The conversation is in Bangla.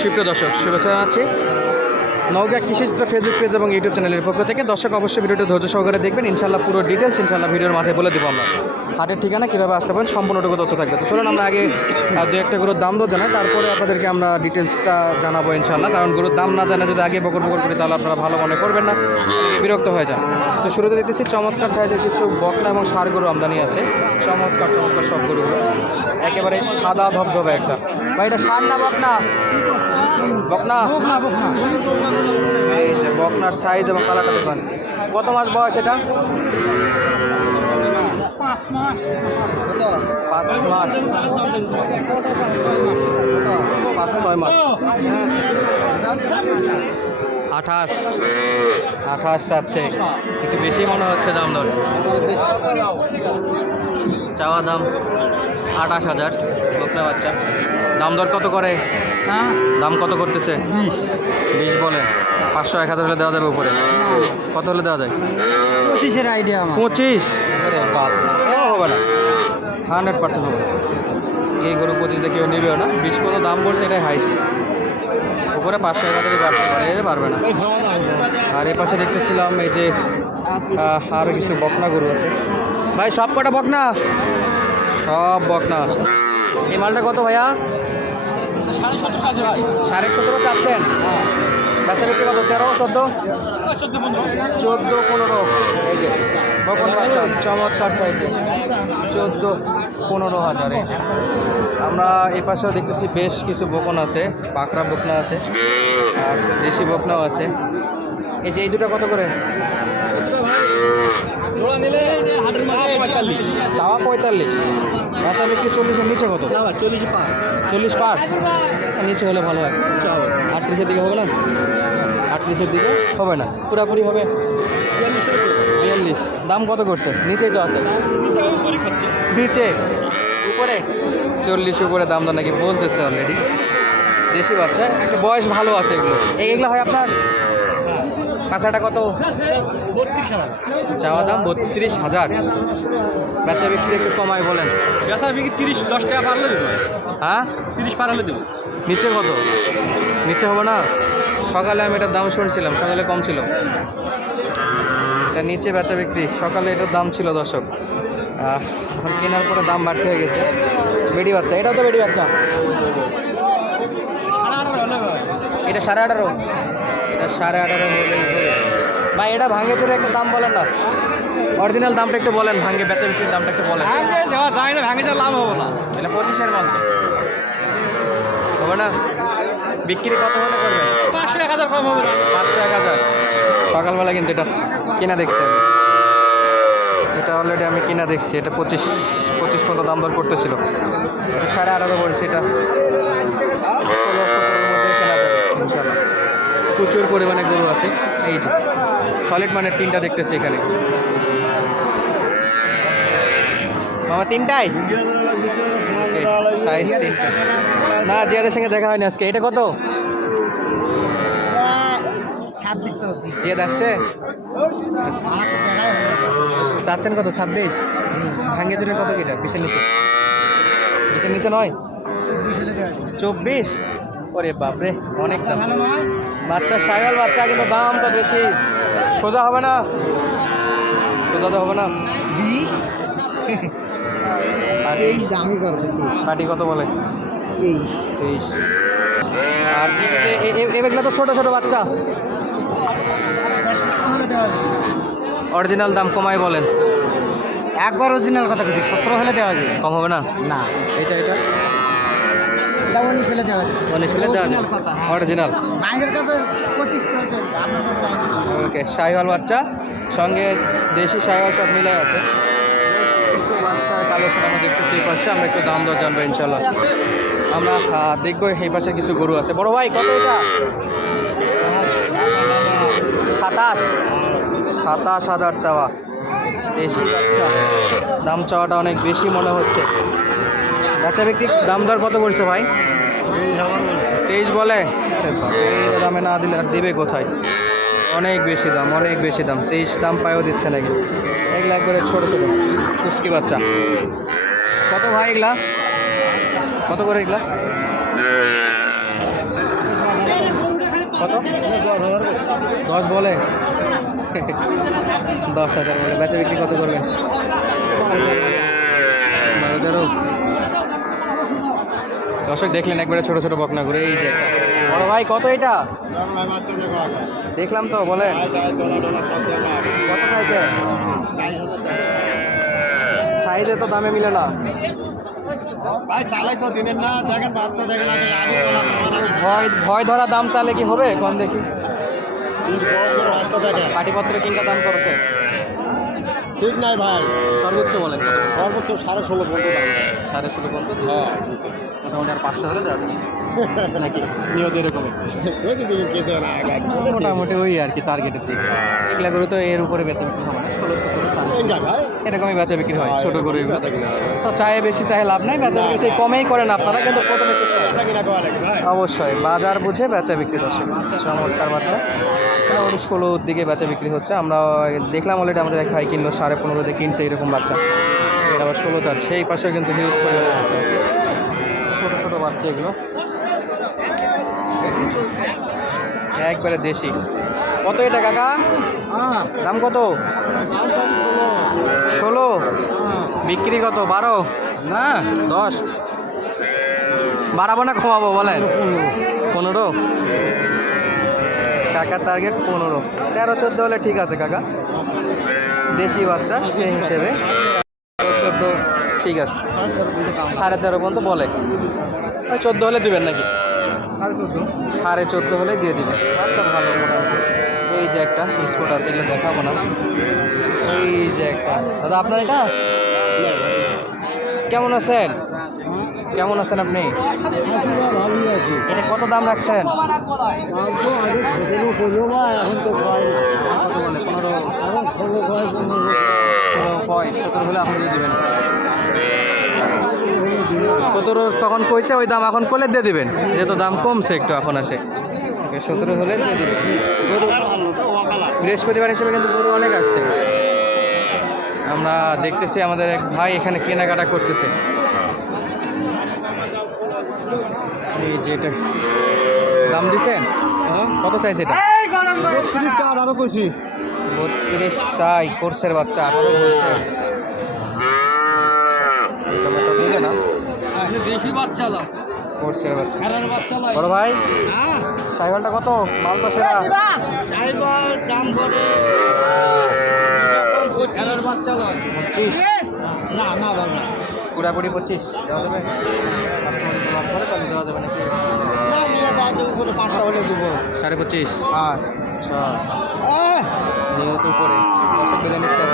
সুপ্রিয় দর্শক, শুভেচ্ছা জানাচ্ছি। নওগাঁ কৃষিচিত্র ফেসবুক পেজ এবং ইউটিউব চ্যানেলের পক্ষ থেকে। দর্শক, অবশ্যই ভিডিওটি ধৈর্য সহকারে দেখবেন। ইনশাল্লাহ পুরো ডিটেলস ইনশাল্লাহ ভিডিওর মাঝে বলে দেবো আমরা। হাটের ঠিকানা কীভাবে আসতে পারেন, সম্পূর্ণটুকু তথ্য থাকবে। তো চলুন আমরা আগে দু একটা গরুর দাম দর জানাই। তারপরে আপনাদেরকে আমরা ডিটেলসটা জানাব ইনশাল্লাহ কারণ গরুর দাম না জানা যদি আগে বকর বকর করি, তাহলে আপনারা ভালো মনে করবেন না। বিরক্ত হয়ে যান। তো শুরুতে দেখতেছি চমৎকার সাইজের কিছু বকনা এবং সার গরু আমদানি আছে। চমৎকার চমৎকার সব গরুগুলো। একেবারে সাদা ধবধবে একটা। ভাই, এটা সার না বকনা? বকনা? এই যে বকনার সাইজ এবং কালারটা দোকান কত মাস বয়স এটা? পাঁচ মাস। পাঁচ ছয় মাস। আঠাশ। আঠাশ যাচ্ছে একটু বেশি মনে হচ্ছে দাম দর চাওয়া দাম আঠাশ হাজার বকনা বাচ্চা। দাম দর কত করে? দাম কত করতেছে? বিশ। বিশ বলে। পাঁচশো এক হাজার হলে দেওয়া যাবে উপরে। কত হলে দেওয়া যায়? পঁচিশের আইডিয়া পঁচিশ? হবে না। হান্ড্রেড পার্সেন্ট হবে। এই গরু পঁচিশ দিয়ে কেউ নেবেও না। বিশ পর্যন্ত দাম বলছে এটাই হাইস্ট উপরে পাঁচশো এক হাজারই বাড়তে পারে পারবে না। আর এ পাশে দেখতেছিলাম এই যে আরও কিছু বকনা গরু আছে। ভাই সব কটা বকনা? সব বকনা। এই মালটা কত ভাইয়া? সাড়ে সতেরো চাচ্ছেন? বাচ্চা বিক্রি কত তেরো চোদ্দ? চোদ্দ পনেরো। এই যে বকন বাচ্চা চমৎকার সাইজে চোদ্দ পনেরো হাজার এই যে। আমরা এই পাশেও দেখতেছি বেশ কিছু বকন আছে পাকড়া বকনা আছে আর দেশি বকনাও আছে। এই যে এই দুটো কত করে? চাওয়া পঁয়তাল্লিশ। বাচ্চা বিক্রি চল্লিশের নিচে কত? না ভাই চল্লিশ পাঁচ চল্লিশ পার? নিচে হলে ভালো হয়। আটত্রিশের দিকে হবে না? আটত্রিশের দিকে হবে না। পুরাপুরি হবে? বিয়াল্লিশ। দাম কত করছে? নিচেই তো আছে। নিচে? উপরে? চল্লিশ উপরে দাম তো নাকি বলতেছে অলরেডি দেশি বাচ্চা একটা বয়স ভালো আছে এগুলো। এগুলো হয় আপনার কাঁকড়াটা কত? বত্রিশ হাজার চাওয়া দাম বত্রিশ হাজার। বেচা বিক্রি একটু কমায় বলেন। বেসা বিক্রি তিরিশ দশ টাকা পারলে দেবো। হ্যাঁ? তিরিশ পার হলে দেবো। নিচে কত? নিচে হবে না? সকালে আমি এটার দাম শুনছিলাম সকালে কম ছিল। এটা নিচে বেচা বিক্রি সকালে এটার দাম ছিল দর্শক। এখন কেনার পরে দাম বাড়তে হয়ে গেছে। বেডি বাচ্চা এটাও তো বেডি বাচ্চা। এটা সাড়ে আঠারো। সাড়ে আঠারো হলেই হবে ভাই এটা ভাঙে চলে একটা দাম বলেন না। অরিজিনাল দামটা একটু বলেন ভাঙে বেচা বিক্রির দামটা একটু বলেন। দেওয়া যায় না ভাঙে লাভ হবে না। এটা পঁচিশের মাল হবে না? বিক্রি কত হলে করবেন? পাঁচশো এক হাজার কম হবে না। পাঁচশো এক হাজার। সকালবেলা কিন্তু এটা কিনা দেখছি আমি। এটা অলরেডি আমি কিনা দেখছি এটা পঁচিশ পঁচিশ পর্যন্ত দাম দর করতেছিল। সাড়ে আঠারো বলছি এটা। ষোলো সতেরোর মধ্যে কেনা যাবে ইনশাল্লাহ প্রচুর পরিমাণে গরু আছে। এই যে সলিড মানের তিনটা দেখতেছি এখানে। মামা, তিনটাই? সাইজ তিনটা। না, জিয়াদের সঙ্গে দেখা হয়নি আজকে। এটা কত? জিয়াদ আসছে? চাচ্ছেন কত? ছাব্বিশ? ভাঙ্গে চুরের কত কিটা বিশের নিচে। বিশের নিচে নয়? চব্বিশ? ওরে বাপরে, অনেক বাচ্চা সায়াল বাচ্চা কিন্তু দাম তো বেশি। সোজা হবে না? সোজা তো হবে না? বিশ? তেইশ দামি করছে পাটি কত বলে? তেইশ। তেইশ। আর এগুলো তো ছোটো ছোটো বাচ্চা। অরিজিনাল দাম কমাই বলেন। একবার অরিজিনাল কথা বলছি সতেরো হলে দেওয়া যাবে কম হবে না? না। এটা এটা এটা হলে দেওয়া উনিশ হলে দেওয়া হ্যাঁ। অরিজিনাল বাইরের কাছে পঁচিশ কাছে ওকে শাহিওয়াল বাচ্চা। সঙ্গে দেশি শাহিওয়াল সব মিলে আছে। কালেকশন আমরা দেখতেছি এই পাশে আমরা একটু দাম দর জানব ইনশাল্লাহ আমরা দেখব এই পাশে কিছু গরু আছে। বড় ভাই কত এটা? সাতাশ। সাতাশ হাজার চাওয়া। দেশি বাচ্চা। দাম চাওয়াটা অনেক বেশি মনে হচ্ছে। বাচ্চা বিক্রি দাম দর কত বলছে ভাই? তেইশ বলে? দামে না দিলে আর দেবে কোথায়? অনেক বেশি দাম, অনেক বেশি দাম। তেইশ দাম পায়ও দিচ্ছে নাকি এগুলা। একবারে ছোটো ছোটো। কুস্কি বাচ্চা। কত ভাই এগুলা? কত করে এগুলা? কত? দশ বলে? দশ হাজার বলে। বেচা বিক্রি কত করবেন বারো দর্শক দেখলেন একবারে ছোট ছোট বকনা করে এই যে। বড় ভাই কত এটা? দেখলাম তো বলে কত চাইছে সাইজে তো দামে মিলে না। ভাই চালাই তো দিনের না দেখেন বাচ্চা দেখেন ভয় ভয় ধরা দাম চালে কি হবে? কম দেখি। পাটিপত্র কিনকা দাম করছে ঠিক নাই ভাই। সর্বোচ্চ বলেন সর্বোচ্চ সাড়ে ষোলো পর্যন্ত সাড়ে ষোলো পর্যন্ত হ্যাঁ। মোটামুটি আর পাঁচশো হলে দেওয়া নাকি? নিয়ত এরকমই। মোটামুটি ওই আর কি টার্গেটের দিকে। এগুলা করে তো এর উপরে বেচা বিক্রি হবে না ষোলো এরকমই বেচা বিক্রি হয় ছোট গরু তো চায়ে বেশি চায়ে লাভ নাই বেচা বিক্রি সেই কমেই করেন আপনারা কিন্তু প্রথমে অবশ্যই বাজার বুঝে বেচা বিক্রি দর্শক চমৎকার বাচ্চা মোটামুটি ষোলোর দিকে বেচা বিক্রি হচ্ছে আমরা দেখলাম অলরেডি আমাদের এক ভাই কিনলো সাড়ে পনেরোতে কিনছে এরকম বাচ্চা। এটা আবার ষোলো চাচ্ছে এই পাশেও কিন্তু হিউজ পরিমাণে বাচ্চা আছে। ছোটো ছোটো বাচ্চা এগুলো। একবারে দেশি। কত এটা কাকা? দাম কত? ষোলো। বিক্রি কত? বারো? না। দশ? বাড়াবো না খোয়াবো বলেন। পনেরো? কাকার টার্গেট পনেরো। তেরো চোদ্দ হলে ঠিক আছে কাকা। দেশি বাচ্চা সেই হিসেবে। চোদ্দ ঠিক আছে। সাড়ে তেরো পর্যন্ত বলে। চোদ্দ হলে দিবেন নাকি? সাড়ে চোদ্দ হলে দিয়ে দিবেন। আচ্ছা ভালো মোটামুটি। এই যে একটা স্পট আছে, এগুলো দেখাবো না। এই যে একটা। দাদা, আপনার এটা? কেমন আছেন? কেমন আছেন আপনি? এটা কত দাম রাখছেন? সতেরো হলে আপনি দিয়ে দিবেন। সতেরো তখন কইছে, ওই দাম এখন করলে দিয়ে দিবেন। যেহেতু দাম কমছে, একটু এখন আসে। সতেরো হলে দিয়ে দিবেন। বৃহস্পতিবার হিসেবে কিন্তু গরু অনেক আসছে। আমরা দেখতেছি আমাদের এক ভাই এখানে কেনাকাটা করতেছে। এই যে এটা দাম দিছেন কত চাইছে এটা? বত্রিশ চার আরও কইছি। বত্রিশ চাই কোর্সের বাচ্চা আঠারো বলছে বাচ্চা কোর্সের বাচ্চা। বড় ভাই? হ্যাঁ। সাইকেলটা কত? মাল তো সেরা সাইকেল দাম করে পঁচিশ। না না বাবা কুড়াকুড়ি পঁচিশ। দেওয়া যাবে? কাস্টমার তাহলে দেওয়া যাবে নাকি? উপরে হলে দেবো। সাড়ে পঁচিশ। হ্যাঁ। আচ্ছা। নিয়ত উপরে। দর্শক বিরিয়ানি শেষ